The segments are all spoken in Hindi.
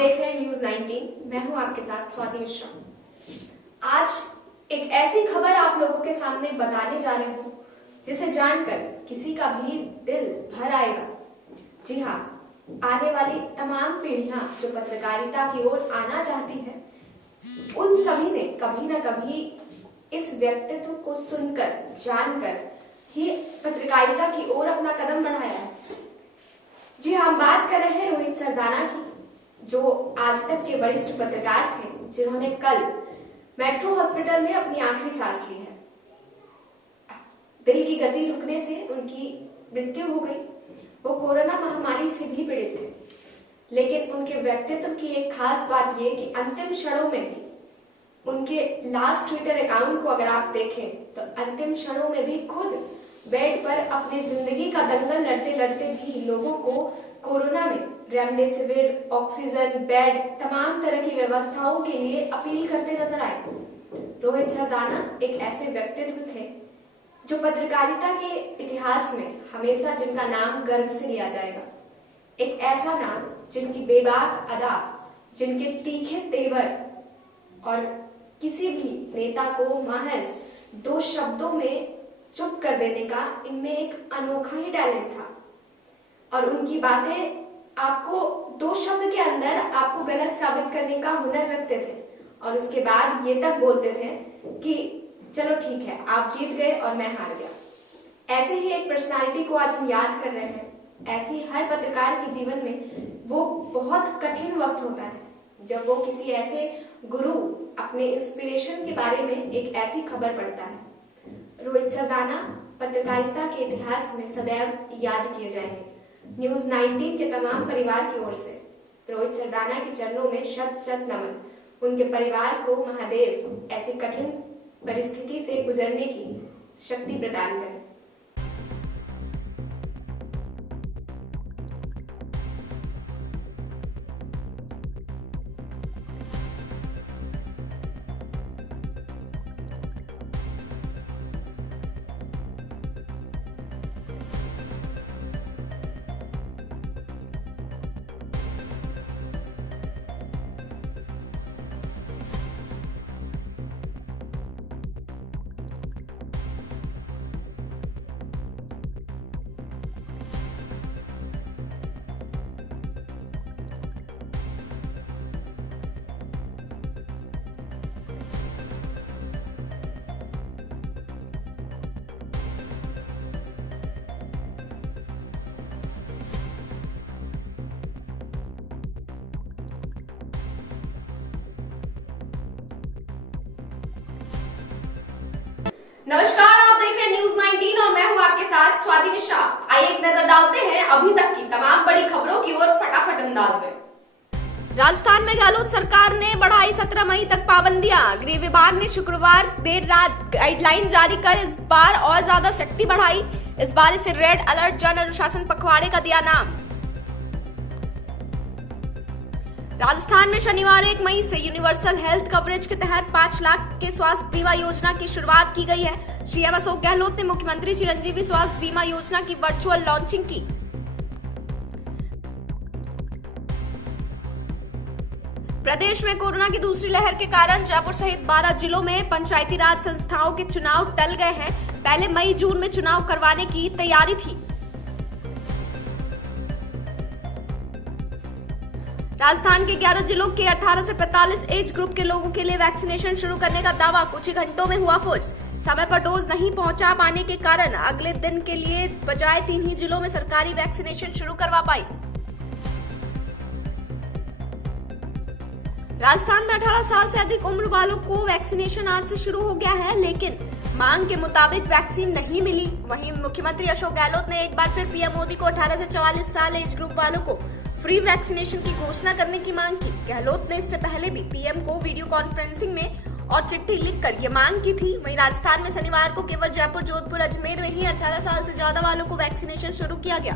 देख रहे हैं न्यूज 19। मैं हूं आपके साथ स्वाति मिश्रा। आज एक ऐसी खबर आप लोगों के सामने बताने जा रही हूं जिसे जानकर किसी का भी दिल भर आएगा। जी हाँ, आने वाली तमाम पीढ़ियां जो पत्रकारिता की ओर आना चाहती है, उन सभी ने कभी न कभी इस व्यक्तित्व को सुनकर जानकर ही पत्रकारिता की ओर अपना कदम बढ़ाया है। जी हाँ, हम बात कर रहे हैं रोहित सरदाना की, जो आज तक के वरिष्ठ पत्रकार थे, जिन्होंने कल मेट्रो हॉस्पिटल में अपनी आखिरी सांस ली है। दिल की गति रुकने से उनकी मृत्यु हो गई। वो कोरोना महामारी से भी पीड़ित थे, लेकिन उनके व्यक्तित्व की एक खास बात यह कि अंतिम क्षणों में भी उनके लास्ट ट्विटर अकाउंट को अगर आप देखें तो अंतिम क्षणों में भी खुद बेड पर अपनी जिंदगी का दंगल लड़ते लड़ते भी लोगों को कोरोना में रेमडेसिविर, ऑक्सीजन, बेड, तमाम तरह की व्यवस्थाओं के लिए अपील करते नजर आए। रोहित सरदाना एक ऐसे व्यक्तित्व थे जो पत्रकारिता के इतिहास में हमेशा जिनका नाम गर्व से लिया जाएगा। एक ऐसा नाम जिनकी बेबाक अदा, जिनके तीखे तेवर और किसी भी नेता को महज 2 शब्दों में चुप कर देने का इनमें एक अनोखा ही टैलेंट था। और उनकी बातें आपको 2 शब्द के अंदर आपको गलत साबित करने का हुनर रखते थे, और उसके बाद ये तक बोलते थे कि चलो ठीक है, आप जीत गए और मैं हार गया। ऐसे ही एक पर्सनालिटी को आज हम याद कर रहे हैं। ऐसी हर पत्रकार के जीवन में वो बहुत कठिन वक्त होता है जब वो किसी ऐसे गुरु, अपने इंस्पिरेशन के बारे में एक ऐसी खबर पढ़ता है। रोहित सरदाना पत्रकारिता के इतिहास में सदैव याद किए जाएंगे। न्यूज 19 के तमाम परिवार की ओर से रोहित सरदाना के चरणों में शत शत नमन। उनके परिवार को महादेव ऐसी कठिन परिस्थिति से गुजरने की शक्ति प्रदान करें। नमस्कार, आप देख रहे हैं न्यूज 19 और मैं हूं आपके साथ स्वाति मिश्रा। आइए एक नजर डालते हैं अभी तक की तमाम बड़ी खबरों की ओर फटाफट अंदाज में। राजस्थान में गहलोत सरकार ने बढ़ाई 17 मई तक पाबंदियां। गृह विभाग ने शुक्रवार देर रात गाइडलाइन जारी कर इस बार और ज्यादा शक्ति बढ़ाई। इस बार इसे रेड अलर्ट जन अनुशासन पखवाड़े का दिया नाम। राजस्थान में शनिवार 1 मई से यूनिवर्सल हेल्थ कवरेज के तहत 5 लाख के स्वास्थ्य बीमा योजना की शुरुआत की गई है। सीएम अशोक गहलोत ने मुख्यमंत्री चिरंजीवी स्वास्थ्य बीमा योजना की वर्चुअल लॉन्चिंग की। प्रदेश में कोरोना की दूसरी लहर के कारण जयपुर सहित 12 जिलों में पंचायती राज संस्थाओं के चुनाव टल गए हैं। पहले मई जून में चुनाव करवाने की तैयारी थी। राजस्थान के 11 जिलों के 18 से 45 एज ग्रुप के लोगों के लिए वैक्सीनेशन शुरू करने का दावा कुछ ही घंटों में हुआ फुर्स। समय पर डोज नहीं पहुंचा पाने के कारण अगले दिन के लिए बजाय 3 ही जिलों में सरकारी वैक्सीनेशन शुरू करवा पाई। राजस्थान में 18 साल से अधिक उम्र वालों को वैक्सीनेशन आज से शुरू हो गया है, लेकिन मांग के मुताबिक वैक्सीन नहीं मिली। वहीं मुख्यमंत्री अशोक गहलोत ने एक बार फिर पीएम मोदी को 18 से 44 साल एज ग्रुप वालों को फ्री वैक्सीनेशन की घोषणा करने की मांग की। गहलोत ने इससे पहले भी पीएम को वीडियो कॉन्फ्रेंसिंग में और चिट्ठी लिखकर ये मांग की थी। वहीं राजस्थान में शनिवार को केवल जयपुर, जोधपुर, अजमेर में ही 18 साल से ज्यादा वालों को वैक्सीनेशन शुरू किया गया।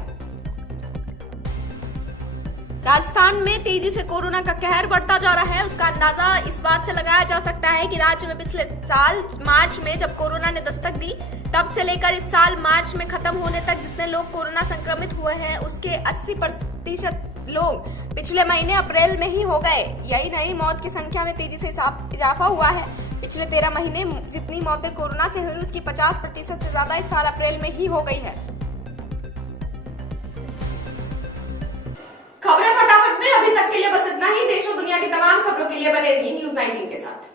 राजस्थान में तेजी से कोरोना का कहर बढ़ता जा रहा है। उसका अंदाजा इस बात से लगाया जा सकता है कि राज्य में पिछले साल मार्च में जब कोरोना ने दस्तक दी, तब से लेकर इस साल मार्च में खत्म होने तक जितने लोग कोरोना संक्रमित हुए हैं उसके 80% लोग पिछले महीने अप्रैल में ही हो गए। यही नहीं, मौत की संख्या में तेजी से इजाफा हुआ है। पिछले 13 महीने जितनी मौतें कोरोना से हुई उसकी 50% से ज्यादा इस साल अप्रैल में ही हो गई है। खबरें फटाफट में अभी तक के लिए बस इतना ही। देश और दुनिया की तमाम खबरों के लिए बने रहिए न्यूज़ 19 के साथ।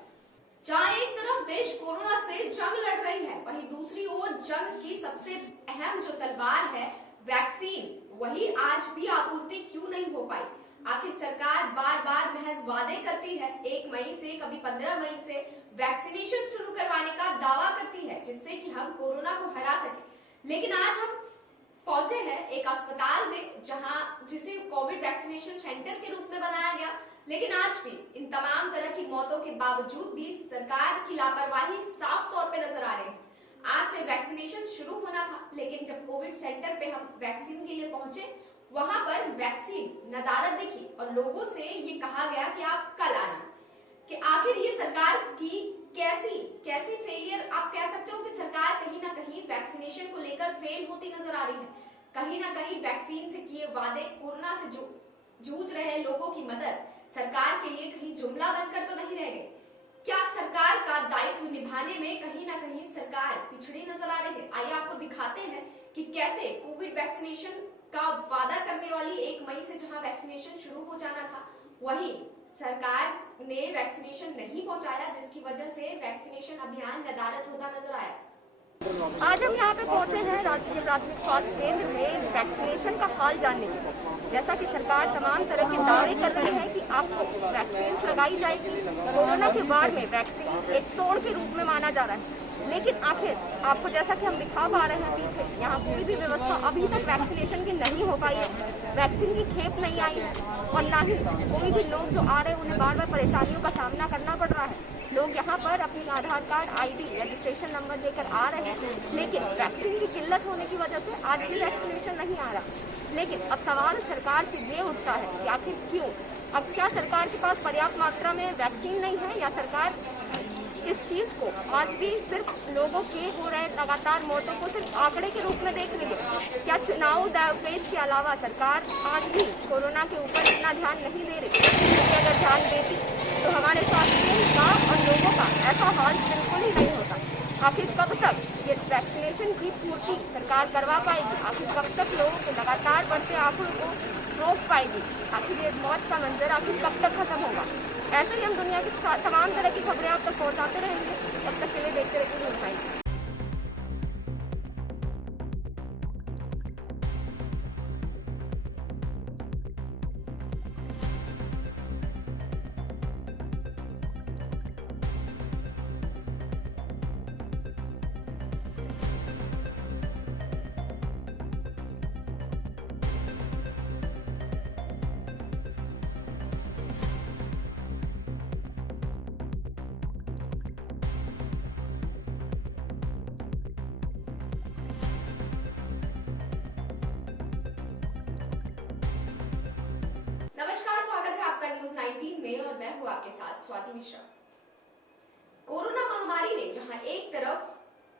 जहां एक तरफ देश कोरोना से जंग लड़ रही है, वहीं दूसरी ओर जंग की सबसे अहम जो तलवार है वैक्सीन, वही आज भी आपूर्ति क्यों नहीं हो पाई? आखिर सरकार बार बार महज वादे करती है, 1 मई से कभी 15 मई से वैक्सीनेशन शुरू करवाने का दावा करती है जिससे कि हम कोरोना को हरा सके। लेकिन आज हम पहुंचे हैं एक अस्पताल में जिसे कोविड वैक्सीनेशन सेंटर के रूप में बनाया गया, लेकिन आज भी इन तमाम तरह की मौतों के बावजूद भी सरकार की लापरवाही साफ तौर पे नजर आ रही है। आज से वैक्सीनेशन शुरू होना था, लेकिन जब कोविड सेंटर पे हम वैक्सीन के लिए पहुंचे, वहां पर वैक्सीन नदारद दिखी और लोगों से ये कहा गया कि आप कल आना। कि आखिर ये सरकार की कैसी फेलियर आप कह सकते हो कि सरकार कहीं ना कहीं वैक्सीनेशन को लेकर फेल होती नजर आ रही है। कहीं ना कहीं वैक्सीन से किए वादे, कोरोना से जूझ रहे लोगों की मदद सरकार के लिए कहीं जुमला बनकर तो नहीं रह गई? क्या सरकार का दायित्व निभाने में कहीं ना कहीं सरकार पिछड़ी नजर आ रही है? आइए आपको दिखाते हैं कि कैसे कोविड वैक्सीनेशन का वादा करने वाली 1 मई से जहां वैक्सीनेशन शुरू हो जाना था, वहीं सरकार ने वैक्सीनेशन नहीं पहुंचाया, जिसकी वजह से वैक्सीनेशन अभियान नदारद होता नजर आया। आज हम यहाँ पे पहुंचे हैं राजकीय प्राथमिक स्वास्थ्य केंद्र में वैक्सीनेशन का हाल जानने के लिए। जैसा कि सरकार तमाम तरह के दावे कर रही है कि आपको वैक्सीन लगाई जाएगी। कोरोना के बाद में वैक्सीन एक तोड़ के रूप में माना जा रहा है, लेकिन आखिर आपको जैसा कि हम दिखा पा रहे हैं पीछे, यहाँ कोई भी व्यवस्था अभी तक वैक्सीनेशन की नहीं हो पाई है। वैक्सीन की खेप नहीं आई है और ना ही कोई भी लोग जो आ रहे हैं उन्हें बार बार परेशानियों का सामना करना पड़ रहा है। लोग यहाँ पर अपनी आधार कार्ड, ID, रजिस्ट्रेशन नंबर लेकर आ रहे हैं, लेकिन वैक्सीन की किल्लत होने की वजह से आज भी वैक्सीनेशन नहीं आ रहा। लेकिन अब सवाल सरकार से ये उठता है कि आखिर क्यों? अब क्या सरकार के पास पर्याप्त मात्रा में वैक्सीन नहीं है, या सरकार इस चीज को आज भी सिर्फ लोगों के हो रहे लगातार मौतों को सिर्फ आंकड़े के रूप में देख रही है? क्या चुनाव दस्तावेज के अलावा सरकार आज भी कोरोना के ऊपर इतना ध्यान नहीं दे रही? क्योंकि अगर ध्यान देती तो हमारे स्वास्थ्य का और लोगों का ऐसा हाल बिल्कुल ही नहीं होता। आखिर कब तक ये वैक्सीनेशन की पूर्ति सरकार करवा पाएगी? आखिर कब तक लोगों के लगातार बढ़ते आंकड़ों को रोक पाएगी? आखिर ये मौत का मंजर आखिर कब तक खत्म होगा? ऐसे ही हम दुनिया की तमाम तरह की खबरें आप तक पहुंचाते रहेंगे। तब तक के लिए देखते रहिए न्यूज़ 19। नमस्कार, स्वागत है आपका न्यूज़ 19 में और मैं हूं आपके साथ स्वाति मिश्रा। कोरोना महामारी ने जहां एक तरफ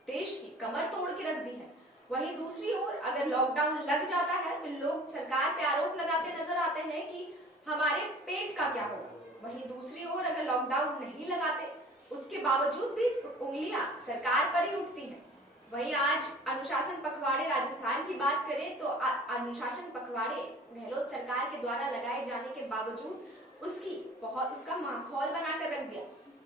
देश की कमर तोड़ के रख दी है, वहीं दूसरी ओर अगर लॉकडाउन लग जाता है तो लोग सरकार पे आरोप लगाते नजर आते हैं कि हमारे पेट का क्या होगा। वहीं दूसरी ओर अगर लॉकडाउन नहीं लगाते, उसके बावजूद भी उंगलियां सरकार पर ही उठती हैं। वहीं आज अनुशासन पखवाड़े राजस्थान की बात करें तो अनुशासन पखवाड़े गहलोत सरकार के द्वारा लगाए जाने के बावजूद उसका माहौल बनाकर रख दिया,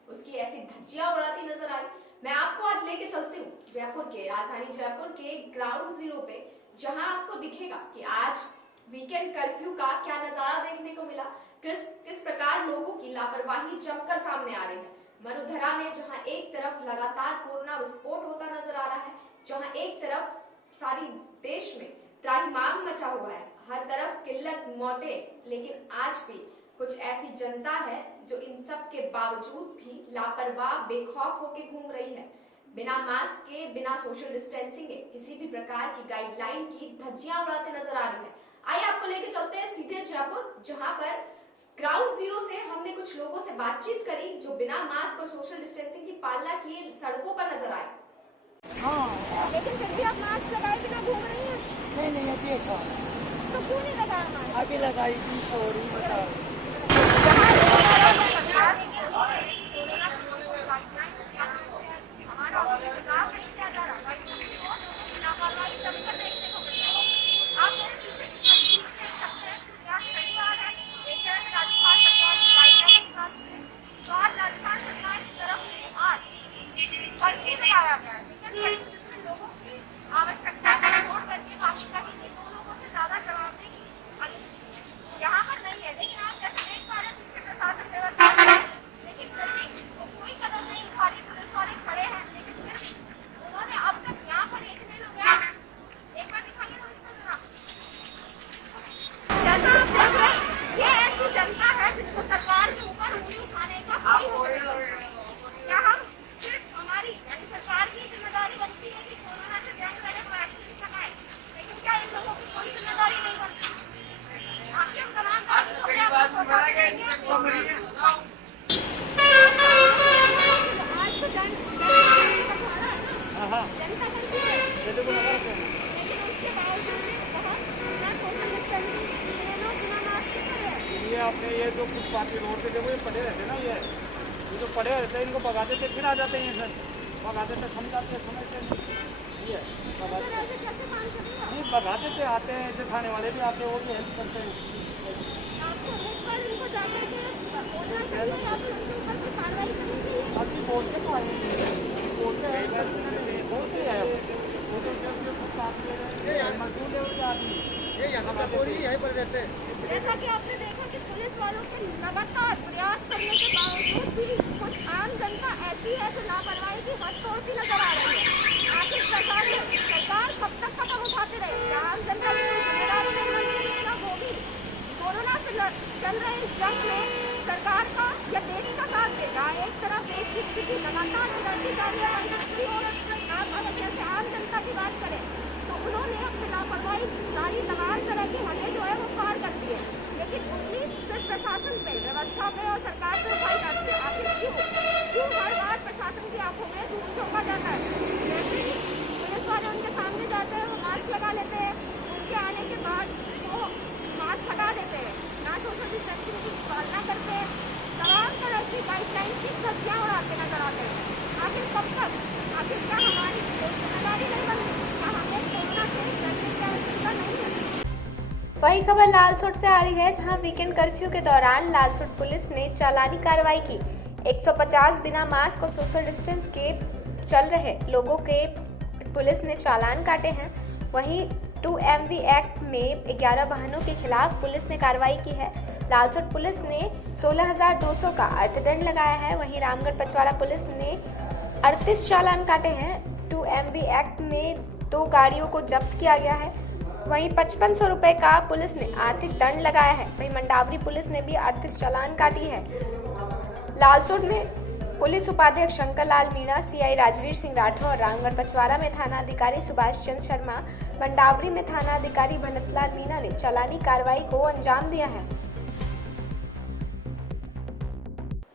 उसकी ऐसी धज्जियां उड़ाती नजर आई। मैं आपको आज लेके चलती हूँ राजधानी जयपुर के ग्राउंड जीरो पे, जहां आपको दिखेगा कि आज वीकेंड कर्फ्यू का क्या नजारा देखने को मिला, किस प्रकार लोगों की लापरवाही जमकर सामने आ रही है। मरुधरा में जहां एक तरफ लगातार कोरोना विस्फोट होता नजर आ रहा है, जहां एक तरफ सारी देश में त्राहिमाम मचा हुआ है, हर तरफ किल्लत, मौतें, लेकिन आज भी कुछ ऐसी जनता है जो इन सब के बावजूद भी लापरवाह, बेखौफ होकर घूम रही है, बिना मास्क के, बिना सोशल डिस्टेंसिंग के, किसी भी प्रकार की गाइडलाइन की धज्जियां उड़ाते नजर आ रही है। आइए आपको लेके चलते हैं सीधे जयपुर, जहां पर ग्राउंड जीरो से हमने कुछ लोगों से बातचीत करी जो बिना मास्क और सोशल डिस्टेंसिंग की पालना किए सड़कों पर नजर आए। हाँ, लेकिन फिर भी आप मास्क लगाए बिना घूम रही हैं। नहीं, तो क्यों नहीं लगाया मास्क? अभी लगाई थी, सॉरी बता। आवश्यकता को छोड़ करके बाकी का किसी दो लोगों से ज्यादा जवाबदेही यहाँ पर नहीं है। लेकिन आप जैसे देख पा रहे हैं पीछे प्रशासन व्यवस्था है, लेकिन फिर भी वो कोई कदम नहीं उठा रही। पुलिस वाले खड़े हैं, लेकिन फिर भी उन्होंने अब तक यहाँ पर इतने लोग हैं। एक बार दिखाइए तो इसको जरा। जैसा आप देख रहे हैं, ये ऐसी जनता है जिसको सरकार के ऊपर उंगली उठाने का कोई हक नहीं है। क्या हम सिर्फ हमारी यानी सरकार की जिम्मेदारी बनती है कि कोरोना से जंग लड़े, वैक्सीन लगाए, लेकिन क्या इन लोगों की कोई जिम्मेदारी नहीं बनती? आखिर हम तमाम आज तो जनता करती है, लेकिन उसके बावजूद भी बहुत बिना सोशल डिस्टेंसिंग बिना मास्क के खड़े हैं। ये आपने ये जो कुछ पार्टी रोड पे देखो, ये पड़े रहते ना, ये जो पड़े रहते हैं इनको भगाते थे, फिर आ जाते हैं सर, भगाते थे, समझाते समझते नहीं, ये भगाते सर, ऐसे कैसे काम करेंगे? नहीं, भगाते थे, आते हैं ऐसे थाने वाले भी आते हैं, वो भी हेल्प करते हैं। आपको एक बार इनको जाकर के बोलना चाहिए या फिर उनके ऊपर कोई कार्रवाई करनी चाहिए। अभी बोलते तो आए बोलते हैं, बोलते हैं बोलते खुद काम ले रहे हैं, मजदूर लेवल के आदमी ये यहाँ पे पूरी यहीं पर रहते हैं। जैसा कि आपने देखा कि पुलिस वालों के लगातार प्रयास करने के बावजूद भी कुछ आम जनता ऐसी है जो लापरवाही की हद तोड़ती नजर आ रही है। आखिर सरकार कब तक कदम उठाते रहेगी? आम जनता की कोई जिम्मेदारी नहीं बनती है ना, वो भी कोरोना से चल रहे इस जंग में सरकार का या देश का साथ देगा। एक तरफ देश की स्थिति लगातार बिगड़ती जा रही है, दूसरी ओर आप अगर जैसे आम जनता की बात करें तो उन्होंने अपनी लापरवाही सारी तमाम तरह की हदें जो है वो पार कर दी है, लेकिन उंगली सिर्फ प्रशासन पे, व्यवस्था पे और सरकार पे उठाई जाती है। आखिर क्यों हर बार प्रशासन की आंखों में धूल झोंका जाता है? जैसे ही पुलिस वाले उनके सामने जाते हैं वो मास्क लगा लेते हैं, उनके आने के बाद वो मास्क हटा देते हैं, ना सोशल डिस्टेंसिंग की पालना करते हैं, तमाम तरह की गाइडलाइन की धज्जियां उड़ाते नजर आते हैं। आखिर कब तक? आखिर क्या हमारी कोई जिम्मेदारी नहीं बनती? क्या हमें कोरोना से लड़ने की आवश्यकता नहीं है? वही खबर लालसोट से आ रही है, जहां वीकेंड कर्फ्यू के दौरान लालसोट पुलिस ने चालानी कार्रवाई की। 150 बिना मास्क और सोशल डिस्टेंस के चल रहे लोगों के पुलिस ने चालान काटे हैं। वहीं 2MV एक्ट में 11 वाहनों के खिलाफ पुलिस ने कार्रवाई की है। लालसोट पुलिस ने 16,200 का अर्थदंड लगाया है। वहीं रामगढ़ पचवाड़ा पुलिस ने 38 चालान काटे हैं। 2MV एक्ट में 2 गाड़ियों को जब्त किया गया है। वहीं 5500 रुपए का पुलिस ने आर्थिक दंड लगाया है। वहीं मंडावरी पुलिस ने भी 38 चालान काटी है। लालसोट में पुलिस उपाध्यक्ष शंकर लाल मीणा, CI राजवीर सिंह राठौर, रामगढ़ पचवाड़ा में थाना अधिकारी सुभाष चंद्र शर्मा, मंडावरी में थाना अधिकारी भलतलाल मीणा ने चालानी कार्रवाई को अंजाम दिया है।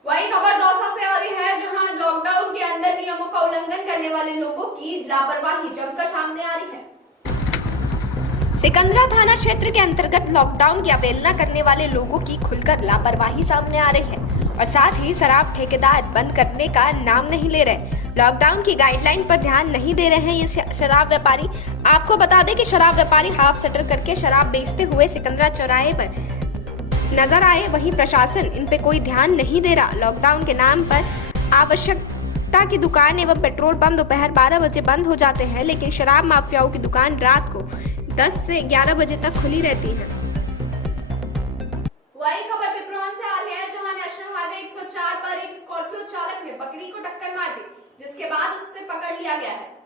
वही खबर दौसा से आ रही है, जहां लॉकडाउन के अंदर नियमों का उल्लंघन करने वाले लोगों की लापरवाही जमकर सामने आ रही है। सिकंदरा थाना क्षेत्र के अंतर्गत लॉकडाउन की अवहेलना करने वाले लोगों की खुलकर लापरवाही सामने आ रही है और साथ ही शराब ठेकेदार बंद करने का नाम नहीं ले रहे। लॉकडाउन की गाइडलाइन पर ध्यान नहीं दे रहे हैं ये शराब व्यापारी। आपको बता दें कि शराब व्यापारी हाफ शटर करके शराब बेचते हुए सिकंदरा चौराहे पर नजर आए, वहीं प्रशासन इन पे कोई ध्यान नहीं दे रहा। लॉकडाउन के नाम पर आवश्यकता की दुकान एवं पेट्रोल पंप दोपहर 12 बजे बंद हो जाते हैं, लेकिन शराब माफियाओं की दुकान रात को 10 से 11 बजे तक खुली रहती है। वही खबर पिपरौन से आ रही है, जहां नेशनल हाईवे 104 पर एक स्कॉर्पियो चालक ने बकरी को टक्कर मार दी, जिसके बाद उससे पकड़ लिया गया है।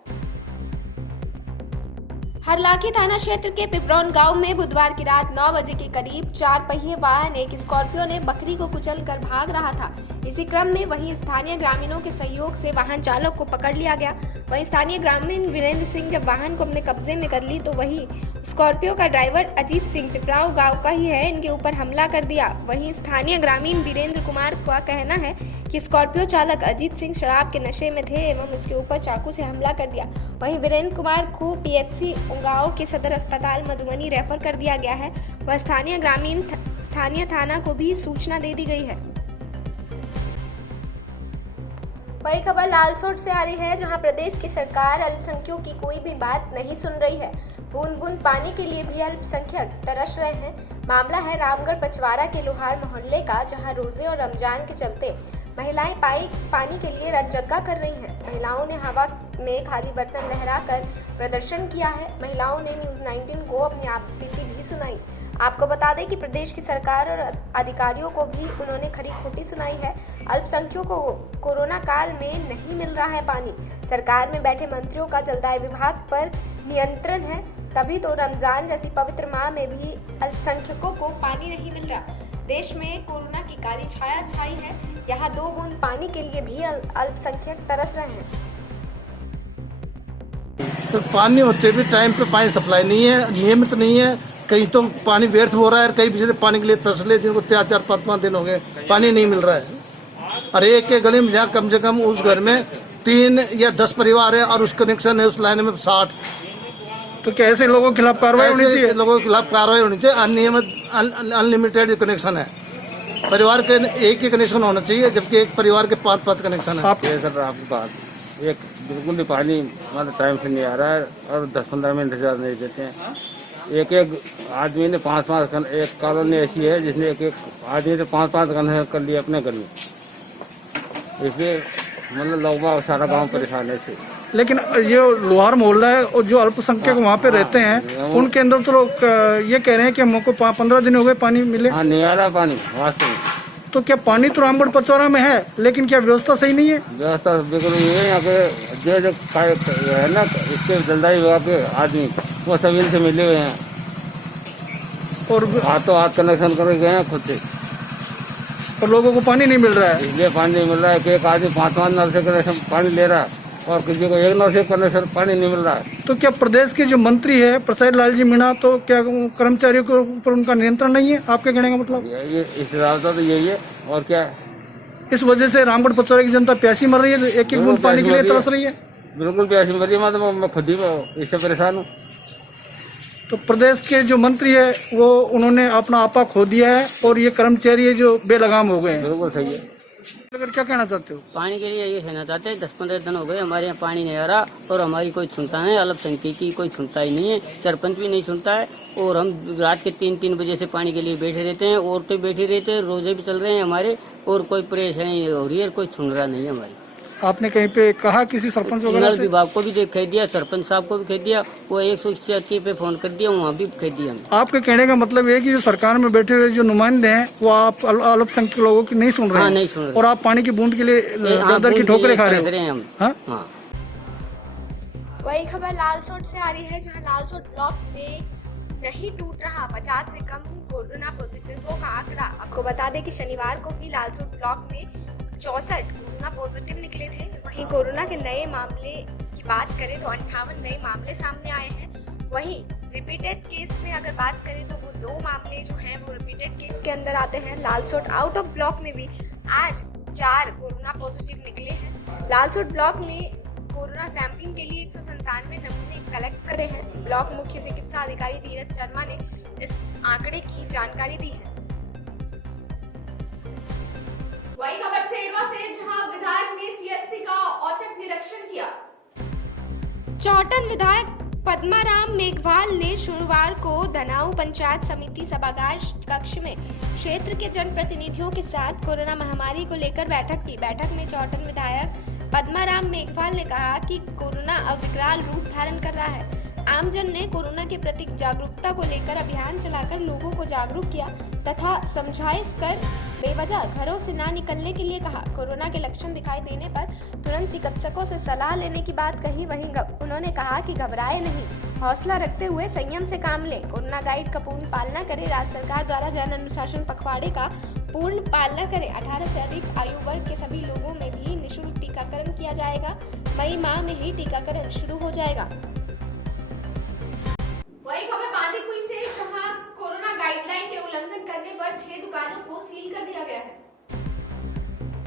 हरलाखी थाना क्षेत्र के पिपरौन गांव में बुधवार की रात 9 बजे के करीब 4 पहिए वाहन एक स्कॉर्पियो ने बकरी को कुचल कर भाग रहा था। इसी क्रम में वहीं स्थानीय ग्रामीणों के सहयोग से वाहन चालक को पकड़ लिया गया। वहीं स्थानीय ग्रामीण वीरेंद्र सिंह जब वाहन को अपने कब्जे में कर ली तो वही स्कॉर्पियो का ड्राइवर अजीत सिंह पिपराव गांव का ही है, इनके ऊपर हमला कर दिया। वहीं स्थानीय ग्रामीण वीरेंद्र कुमार का कहना है कि स्कॉर्पियो चालक अजीत सिंह शराब के नशे में थे एवं उसके ऊपर चाकू से हमला कर दिया। वहीं वीरेंद्र कुमार को पीएचसी उगांव के सदर अस्पताल मधुबनी रेफर कर दिया गया है। वह स्थानीय थाना को भी सूचना दे दी गई है। वही खबर लालसोट से आ रही है, जहां प्रदेश की सरकार अल्पसंख्यकों की कोई भी बात नहीं सुन रही है। बूंद बूंद पानी के लिए भी अल्पसंख्यक तरस रहे हैं। मामला है रामगढ़ पचवारा के लोहार मोहल्ले का, जहां रोजे और रमजान के चलते महिलाएं पानी के लिए रतजगा कर रही हैं। महिलाओं ने हवा में खाली बर्तन लहराकर प्रदर्शन किया है। महिलाओं ने न्यूज़ 19 को अपनी आपत्ति भी सुनाई। आपको बता दें कि प्रदेश की सरकार और अधिकारियों को भी उन्होंने खरी खोटी सुनाई है। अल्पसंख्यकों को कोरोना काल में नहीं मिल रहा है पानी। सरकार में बैठे मंत्रियों का जलदाय विभाग पर नियंत्रण है, तभी तो रमजान जैसी पवित्र माह में भी अल्पसंख्यकों को पानी नहीं मिल रहा। देश में कोरोना की काली छाया छाई है। यहाँ 2 बूंद पानी के लिए भी अल्पसंख्यक तरस रहे हैं। तो पानी होते भी टाइम पे पानी सप्लाई नहीं है, नियमित नहीं है। कहीं तो पानी व्यर्थ हो रहा है, कई बिजली पानी के लिए तरसले जिनको 4-5 दिन हो गए पानी नहीं मिल रहा है। और एक गली में जहाँ कम से कम उस घर में 3 या 10 परिवार है और उस कनेक्शन है उस लाइन में 60। तो क्या ऐसे लोगों के खिलाफ कार्रवाई होनी चाहिए? लोगों के खिलाफ कार्रवाई होनी चाहिए। अनियमित अनलिमिटेड कनेक्शन है, परिवार के एक ही कनेक्शन होना चाहिए, जबकि एक परिवार के 5 कनेक्शन है। सर आपकी बात एक बिल्कुल भी पानी हमारे टाइम से नहीं आ रहा है और 10-15 मिनट इंतजार नहीं देते हैं। एक आदमी ने 5 एक कॉलोनी ऐसी है जिसने एक आदमी ने 5 कनेक्शन कर लिए अपने घर में। इसलिए मतलब लोग सारा गांव परेशान है इससे। लेकिन ये लोहार मोहल्ला है और जो अल्पसंख्यक वहाँ पे रहते हैं उनके अंदर तो लोग ये कह रहे हैं कि हमको 15 दिन हो गए पानी मिले। हाँ, नहीं आ रहा पानी वास्तव में। तो क्या पानी तो रामगढ़ पचौरा में है, लेकिन क्या व्यवस्था सही नहीं है? व्यवस्था बिल्कुल ये है। यहाँ पे जो है ना इसके जलदाई विभाग के आदमी वो सभी से मिले हुए हैं और हाथों हाथ कनेक्शन करके गए हैं खुद से, और लोगों को पानी नहीं मिल रहा है। इसलिए पानी नहीं मिल रहा है कि एक आदमी 5 नल से कनेक्शन पानी ले रहा है और किसी को 1 नल से कनेक्शन पानी नहीं मिल रहा है। तो क्या प्रदेश के जो मंत्री है प्रसाद लाल जी मीणा, तो क्या कर्मचारियों के ऊपर उनका नियंत्रण नहीं है? आपके कहने का मतलब ये इस रास्ता तो यही है और क्या है। इस वजह से रामगढ़ पचौरा की जनता प्यासी मर रही है, एक बूंद पानी के लिए तरस रही है। बिल्कुल प्यासी मर रही है। मैं खुद ही इससे परेशान हूँ। तो प्रदेश के जो मंत्री है वो उन्होंने अपना आपा खो दिया है और ये कर्मचारी है जो बेलगाम हो गए हैं। बिल्कुल सही है। अगर क्या कहना चाहते हो? पानी के लिए ये कहना चाहते हैं 10-15 दिन हो गए हमारे यहाँ पानी नहीं आ रहा और हमारी कोई सुनता नहीं। अल्पसंख्यक की कोई सुनता ही नहीं है, सरपंच भी नहीं सुनता है और हम रात के 3-3 बजे से पानी के लिए बैठे रहते हैं। औरतें बैठी रहते हैं, रोजे भी चल रहे हैं हमारे और कोई परेशानी हो रही है, कोई सुन रहा नहीं है हमारी। आपने कहीं पे कहा किसी सरपंच वगैरह नल से? विभाग को भी कह दिया, सरपंच साहब को भी कह दिया, वो 180 पे फोन कर दिया, वहाँ भी कह दिया। आपके कहने का मतलब है कि जो सरकार में बैठे हुए जो नुमाइंदे हैं वो आप अल्पसंख्यक लोगों की नहीं सुन रहे हैं? नहीं सुन रहे। और आप पानी की बूंद के लिए दर की ठोकरें खा रहे हैं। हाँ? हाँ। वही खबर लालसोट से आ रही है, जहां लालसोट ब्लॉक में नहीं टूट रहा 50 से कम कोरोना पॉजिटिवों का आंकड़ा। आपको बता दें कि शनिवार को भी लालसोट ब्लॉक में 64 कोरोना पॉजिटिव निकले थे। वहीं कोरोना के नए मामले की बात करें तो 58 नए मामले सामने आए हैं। वहीं रिपीटेड केस में अगर बात करें तो वो 2 मामले जो हैं वो रिपीटेड केस के अंदर आते हैं। लालसोट आउट ऑफ ब्लॉक में भी आज 4 कोरोना पॉजिटिव निकले हैं। लालसोट ब्लॉक में कोरोना सैंपलिंग के लिए 197 नमूने कलेक्ट करे हैं। ब्लॉक मुख्य चिकित्सा अधिकारी धीरज शर्मा ने इस आंकड़े की जानकारी दी है। वही खबर सेडवा से, जहां विधायक ने सीएचसी का औचक निरीक्षण किया। चौटन विधायक पद्माराम मेघवाल ने शुक्रवार को धनाऊ पंचायत समिति सभागार कक्ष में क्षेत्र के जनप्रतिनिधियों के साथ कोरोना महामारी को लेकर बैठक की। बैठक में चौटन विधायक पद्माराम मेघवाल ने कहा कि कोरोना अब विकराल रूप धारण कर रहा है। आमजन ने कोरोना के प्रति जागरूकता को लेकर अभियान चलाकर लोगों को जागरूक किया तथा समझाइश कर बेवजह घरों से ना निकलने के लिए कहा। कोरोना के लक्षण दिखाई देने पर तुरंत चिकित्सकों से सलाह लेने की बात कही। वहीं उन्होंने कहा कि घबराए नहीं, हौसला रखते हुए संयम से काम लें। कोरोना गाइड का पूर्ण पालना करें। राज्य सरकार द्वारा जन अनुशासन पखवाड़े का पूर्ण पालना करें। 18 से अधिक आयु वर्ग के सभी लोगों में भी निःशुल्क टीकाकरण किया जाएगा। मई माह में ही टीकाकरण शुरू हो जाएगा। वही खबर बांदीकुई से, जहां कोरोना गाइडलाइन के उल्लंघन करने पर 6 दुकानों को सील कर दिया गया है।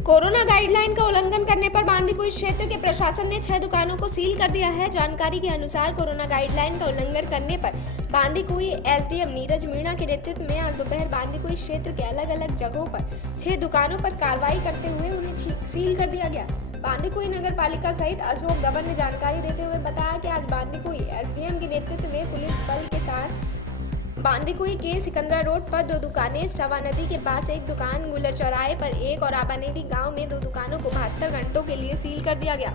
कोरोना गाइडलाइन का उल्लंघन करने पर बांदीकुई क्षेत्र के प्रशासन ने 6 दुकानों को सील कर दिया है। जानकारी के अनुसार कोरोना गाइडलाइन का उल्लंघन करने पर बांदीकुई एसडीएम नीरज मीणा के नेतृत्व में आज दोपहर बांदीकुई क्षेत्र के अलग अलग जगहों पर 6 दुकानों पर कार्रवाई करते हुए उन्हें सील कर दिया गया। बांदीकुई नगर पालिका सहित अशोक गबन ने जानकारी देते हुए बताया कि आज बांदीकुई एसडीएम के नेतृत्व में पुलिस बल के साथ बांदीकुई के सिकंदरा रोड पर 2 दुकानें, सवा नदी के पास 1 दुकान, गुलर चौराहे पर 1 और आबानेरी गांव में 2 दुकानों को 72 घंटों के लिए सील कर दिया गया।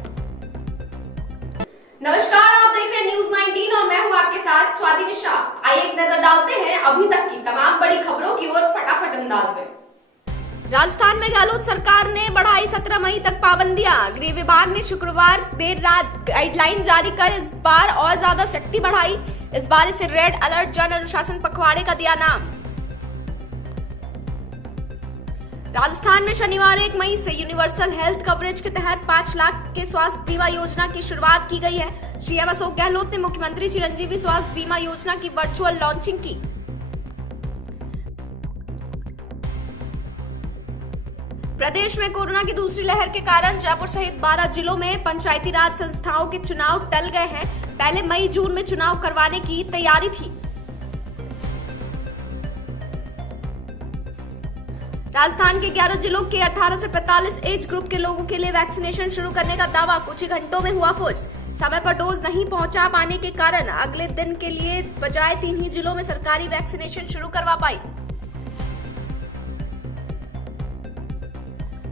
नमस्कार, आप देख रहे हैं न्यूज 19 और मैं हूं आपके साथ स्वाति मिश्रा। आइए एक नजर डालते हैं अभी तक की तमाम बड़ी खबरों की ओर फटाफट अंदाज में। राजस्थान में गहलोत सरकार ने बढ़ाई 17 मई तक पाबंदियां। गृह विभाग ने शुक्रवार देर रात गाइडलाइन जारी कर इस बार और ज्यादा शक्ति बढ़ाई। इस बार इसे रेड अलर्ट जन अनुशासन पखवाड़े का दिया नाम। राजस्थान में शनिवार 1 मई से यूनिवर्सल हेल्थ कवरेज के तहत 5 लाख के स्वास्थ्य बीमा योजना की शुरुआत की गई है। सीएम अशोक गहलोत ने मुख्यमंत्री चिरंजीवी स्वास्थ्य बीमा योजना की वर्चुअल लॉन्चिंग की। प्रदेश में कोरोना की दूसरी लहर के कारण जयपुर सहित 12 जिलों में पंचायती राज संस्थाओं के चुनाव टल गए हैं। पहले मई जून में चुनाव करवाने की तैयारी थी। राजस्थान के 11 जिलों के 18 से 45 एज ग्रुप के लोगों के लिए वैक्सीनेशन शुरू करने का दावा कुछ ही घंटों में हुआ फुर्स। समय पर डोज नहीं पहुंचा पाने के कारण अगले दिन के लिए बजाय 3 ही जिलों में सरकारी वैक्सीनेशन शुरू करवा पाई।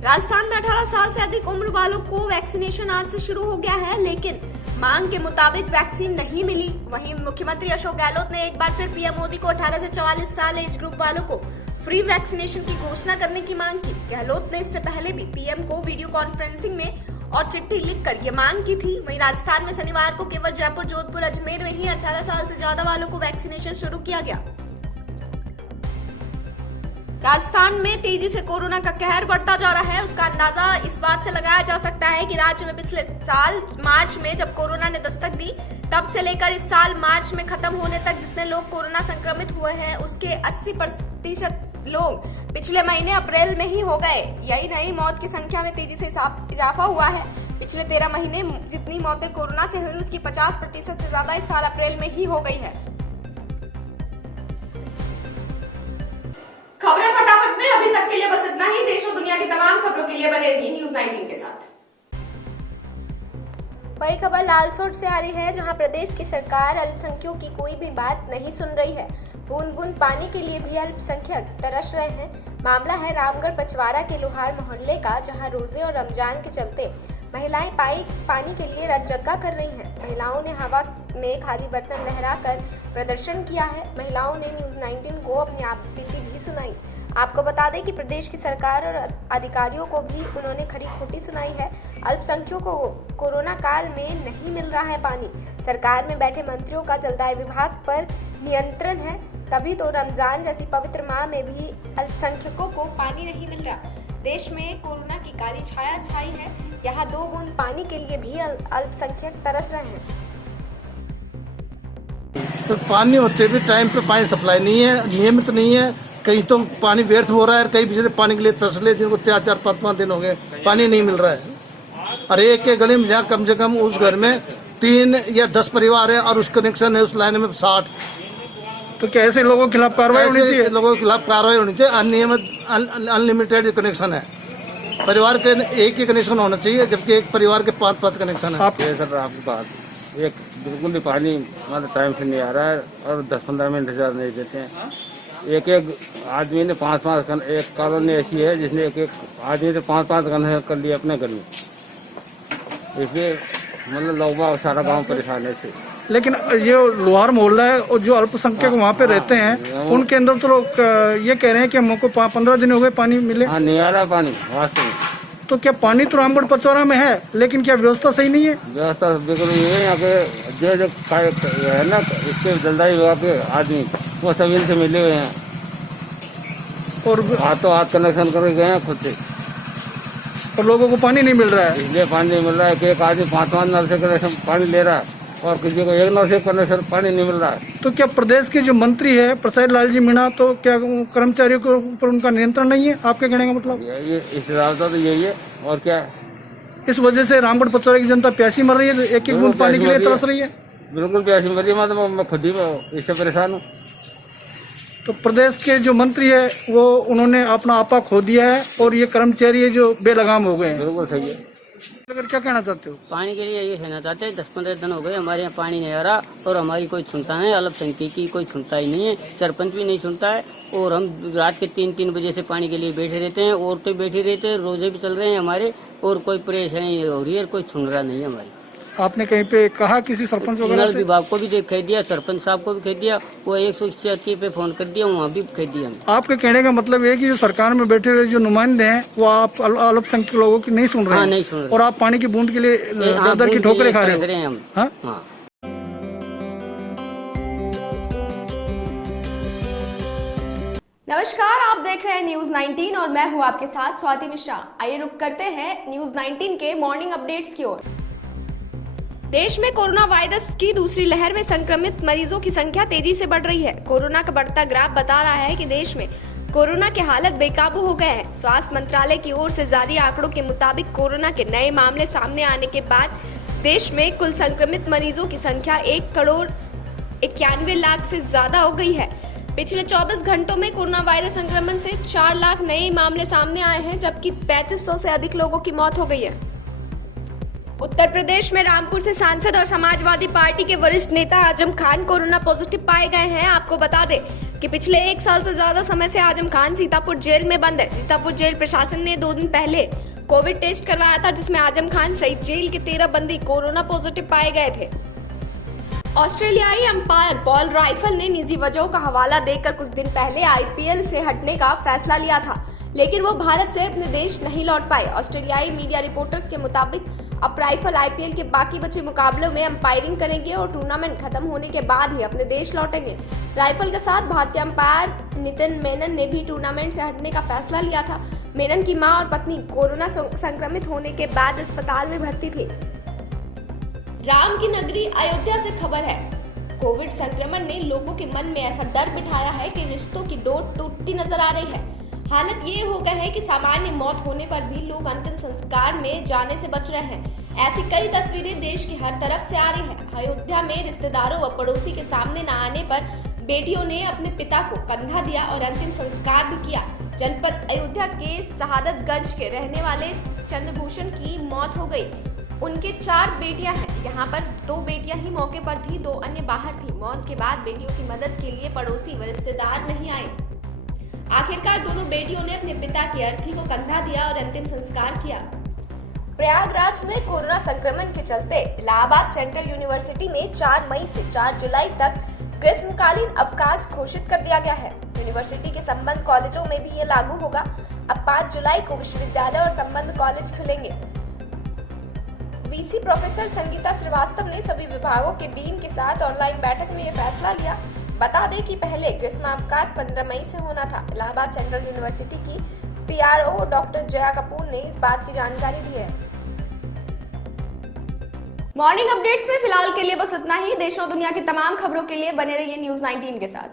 राजस्थान में 18 साल से अधिक उम्र वालों को वैक्सीनेशन आज से शुरू हो गया है, लेकिन मांग के मुताबिक वैक्सीन नहीं मिली। वहीं मुख्यमंत्री अशोक गहलोत ने एक बार फिर पीएम मोदी को 18 से 44 साल एज ग्रुप वालों को फ्री वैक्सीनेशन की घोषणा करने की मांग की। गहलोत ने इससे पहले भी पीएम को वीडियो कॉन्फ्रेंसिंग में और चिट्ठी लिखकर ये मांग की थी। वहीं राजस्थान में शनिवार को केवल जयपुर, जोधपुर, अजमेर में ही 18 साल से ज्यादा वालों को वैक्सीनेशन शुरू किया गया। राजस्थान में तेजी से कोरोना का कहर बढ़ता जा रहा है। उसका अंदाजा इस बात से लगाया जा सकता है कि राज्य में पिछले साल मार्च में जब कोरोना ने दस्तक दी, तब से लेकर इस साल मार्च में खत्म होने तक जितने लोग कोरोना संक्रमित हुए हैं उसके 80% लोग पिछले महीने अप्रैल में ही हो गए। यही नहीं, मौत की संख्या में तेजी से इजाफा हुआ है। पिछले 13 महीने जितनी मौतें कोरोना से हुई उसकी 50% से ज्यादा इस साल अप्रैल में ही हो गई है। खबरें फटाफट में अभी तक के लिए बस इतना ही। देश और दुनिया की तमाम खबरों के लिए बने रहिए न्यूज 19 के साथ। बड़ी खबर लालसोट से आ रही है, जहां प्रदेश की सरकार अल्पसंख्यकों की कोई भी बात नहीं सुन रही है। बूंद बूंद पानी के लिए भी अल्पसंख्यक तरस रहे हैं। मामला है रामगढ़ पचवारा के लोहार मोहल्ले का, जहां रोजे और रमजान के चलते महिलाएं पानी के लिए रतजगा कर रही हैं। महिलाओं ने हवा में खाली बर्तन लहराकर प्रदर्शन किया है। महिलाओं ने न्यूज 19 को अपनी आपत्ति भी सुनाई। आपको बता दें कि प्रदेश की सरकार और अधिकारियों को भी उन्होंने खरी खोटी सुनाई है। अल्पसंख्यकों को कोरोना काल में नहीं मिल रहा है पानी। सरकार में बैठे मंत्रियों का जलदाय विभाग पर नियंत्रण है, तभी तो रमजान जैसी पवित्र माह में भी अल्पसंख्यकों को पानी नहीं मिल रहा। देश में कोरोना की काली छाया छाई है। यहाँ 2 बूंद पानी के लिए भी अल्पसंख्यक तरस रहे हैं। तो पानी होते भी टाइम पे पानी सप्लाई नहीं है, नियमित नहीं है। कहीं तो पानी व्यर्थ हो रहा है, कई बिजली पानी के लिए तरसले जिनको 4-4, 5-5 दिन हो गए पानी नहीं मिल रहा है। और एक गली में जहाँ कम से कम उस घर में 3 या 10 परिवार है और उस कनेक्शन है उस लाइन में 60। तो क्या ऐसे लोगों के खिलाफ कार्रवाई होनी चाहिए? लोगों के खिलाफ कार्रवाई होनी चाहिए। अनियमित अनलिमिटेड कनेक्शन है, परिवार के एक ही कनेक्शन होना चाहिए, जबकि एक परिवार के 5-5 कनेक्शन है। सर आपकी बात एक बिल्कुल भी पानी हमारे टाइम से नहीं आ रहा है और 10-15 मिनट इंतजार नहीं देते हैं। एक आदमी ने 5-5 एक कॉलोनी ऐसी है जिसने एक आदमी ने 5-5 कनेक्शन कर लिए अपने घर में। इसलिए मतलब लोग सारा गांव परेशान है इससे। लेकिन ये लोहार मोहल्ला है और जो अल्पसंख्यक वहाँ पे रहते हैं उनके अंदर तो लोग ये कह रहे हैं कि हमको 15 दिन हो गए पानी मिले। हाँ, नहीं आ रहा पानी वास्तव में। तो क्या पानी तो रामगढ़ पचौरा में है, लेकिन क्या व्यवस्था सही नहीं है? व्यवस्था बिल्कुल ये है। यहाँ पे जो है ना इसके जलदाई विभाग के आदमी वो सभी इनसे मिले हुए हैं और हाथों हाथ कनेक्शन करके गए हैं खुद से, और लोगों को पानी नहीं मिल रहा है। इसलिए पानी नहीं मिल रहा है कि एक आदमी 5-5 नल से कनेक्शन पानी ले रहा है। और किसी को एक नल से करने से पानी नहीं मिल रहा है। तो क्या प्रदेश के जो मंत्री है प्रसाद लाल जी मीणा, तो क्या कर्मचारियों के ऊपर उनका नियंत्रण नहीं है? आपके कहने का मतलब ये इस रास्ता तो यही है और क्या है। इस वजह से रामगढ़ पचौरी की जनता प्यासी मर रही है, एक एक बूंद पानी के लिए तरस रही है। बिल्कुल प्यासी मर रही है, मैं खुद ही इससे परेशान हूँ। तो प्रदेश के जो मंत्री है वो उन्होंने अपना आपा खो दिया है और ये कर्मचारी है जो बेलगाम हो गए हैं। बिल्कुल सही है। अगर क्या कहना चाहते हो? पानी के लिए ये कहना चाहते हैं 10-15 दिन हो गए हमारे यहाँ पानी नहीं आ रहा और हमारी कोई सुनता नहीं, अल्पसंख्यक की कोई सुनता ही नहीं है, सरपंच भी नहीं सुनता है और हम रात के 3-3 बजे से पानी के लिए बैठे रहते हैं, औरतें बैठी रहते हैं, रोजे भी चल रहे हैं हमारे और कोई परेशानी हो रही है, कोई सुन रहा नहीं है हमारी। आपने कहीं पे कहा किसी सरपंच वगैरह नल से? विभाग को भी कह दिया, सरपंच साहब को भी कह दिया, वो 188 पे फोन कर दिया, वहाँ भी कह दिया। आपके कहने का मतलब है कि जो सरकार में बैठे हुए जो नुमाइंदे हैं वो आप अल्पसंख्यक लोगों की नहीं सुन रहे हाँ, हैं? नहीं सुन रहे। और आप पानी की बूंद के लिए हाँ, दर की ठोकरें खा रहे हो? हम। हाँ? हाँ। नमस्कार, आप देख रहे हैं न्यूज 19 और मैं हूं आपके साथ स्वाति मिश्रा। आइए रुक करते हैं न्यूज 19 के मॉर्निंग अपडेट्स की ओर। देश में कोरोना वायरस की दूसरी लहर में संक्रमित मरीजों की संख्या तेजी से बढ़ रही है। कोरोना का बढ़ता ग्राफ बता रहा है कि देश में कोरोना के हालत बेकाबू हो गए हैं। स्वास्थ्य मंत्रालय की ओर से जारी आंकड़ों के मुताबिक कोरोना के नए मामले सामने आने के बाद देश में कुल संक्रमित मरीजों की संख्या 1,91,00,000 से ज्यादा हो गई है। पिछले 24 घंटों में कोरोना वायरस संक्रमण से 4 लाख नए मामले सामने आए हैं, जबकि 3500 से अधिक लोगों की मौत हो गई है। उत्तर प्रदेश में रामपुर से सांसद और समाजवादी पार्टी के वरिष्ठ नेता आजम खान कोरोना पॉजिटिव पाए गए हैं। आपको बता दें कि पिछले 1 साल से ज्यादा समय से आजम खान सीतापुर जेल में बंद है। सीतापुर जेल प्रशासन ने 2 दिन पहले कोविड टेस्ट करवाया था, जिसमें आजम खान सहित जेल के 13 बंदी कोरोना पॉजिटिव पाए गए थे। ऑस्ट्रेलियाई अंपायर पॉल राइफल ने निजी वजहों का हवाला देकर कुछ दिन पहले आईपीएल से हटने का फैसला लिया था, लेकिन वो भारत से अपने देश नहीं लौट पाए। ऑस्ट्रेलियाई मीडिया रिपोर्टर्स के मुताबिक अब राइफल आईपीएल के बाकी बचे मुकाबलों में अंपायरिंग करेंगे और टूर्नामेंट खत्म होने के बाद ही अपने देश लौटेंगे। राइफल के साथ भारतीय अंपायर नितिन मेनन ने भी टूर्नामेंट से हटने का फैसला लिया था। मेनन की मां और पत्नी कोरोना संक्रमित होने के बाद अस्पताल में भर्ती थी। राम की नगरी अयोध्या से खबर है। कोविड संक्रमण ने लोगों के मन में ऐसा डर बिठाया है कि रिश्तों की डोर टूटती नजर आ रही है। हालत ये हो गई है कि सामान्य मौत होने पर भी लोग अंतिम संस्कार में जाने से बच रहे हैं। ऐसी कई तस्वीरें देश की हर तरफ से आ रही है। अयोध्या में रिश्तेदारों व पड़ोसी के सामने न आने पर बेटियों ने अपने पिता को कंधा दिया और अंतिम संस्कार भी किया। जनपद अयोध्या के शहादतगंज के रहने वाले चंद्रभूषण की मौत हो गई। उनके 4 बेटियां हैं। यहाँ पर 2 बेटियां ही मौके पर थी, 2 अन्य बाहर थी। मौत के बाद बेटियों की मदद के लिए पड़ोसी व रिश्तेदार नहीं आए। आखिरकार दोनों बेटियों ने अपने पिता की अर्थी को कंधा दिया और अंतिम संस्कार किया। प्रयागराज में कोरोना संक्रमण के चलते इलाहाबाद सेंट्रल यूनिवर्सिटी में 4 मई से 4 जुलाई तक ग्रीष्मकालीन अवकाश घोषित कर दिया गया है। यूनिवर्सिटी के संबंध कॉलेजों में भी ये लागू होगा। अब 5 जुलाई को विश्वविद्यालय और संबंध कॉलेज खुलेंगे। वीसी प्रोफेसर संगीता श्रीवास्तव ने सभी विभागों के डीन के साथ ऑनलाइन बैठक में यह फैसला लिया। बता दें कि पहले ग्रीष्मावकाश 15 मई से होना था। इलाहाबाद सेंट्रल यूनिवर्सिटी की पीआरओ डॉक्टर जया कपूर ने इस बात की जानकारी दी है। मॉर्निंग अपडेट्स में फिलहाल के लिए बस इतना ही। देश और दुनिया की तमाम खबरों के लिए बने रहिए न्यूज 19 के साथ।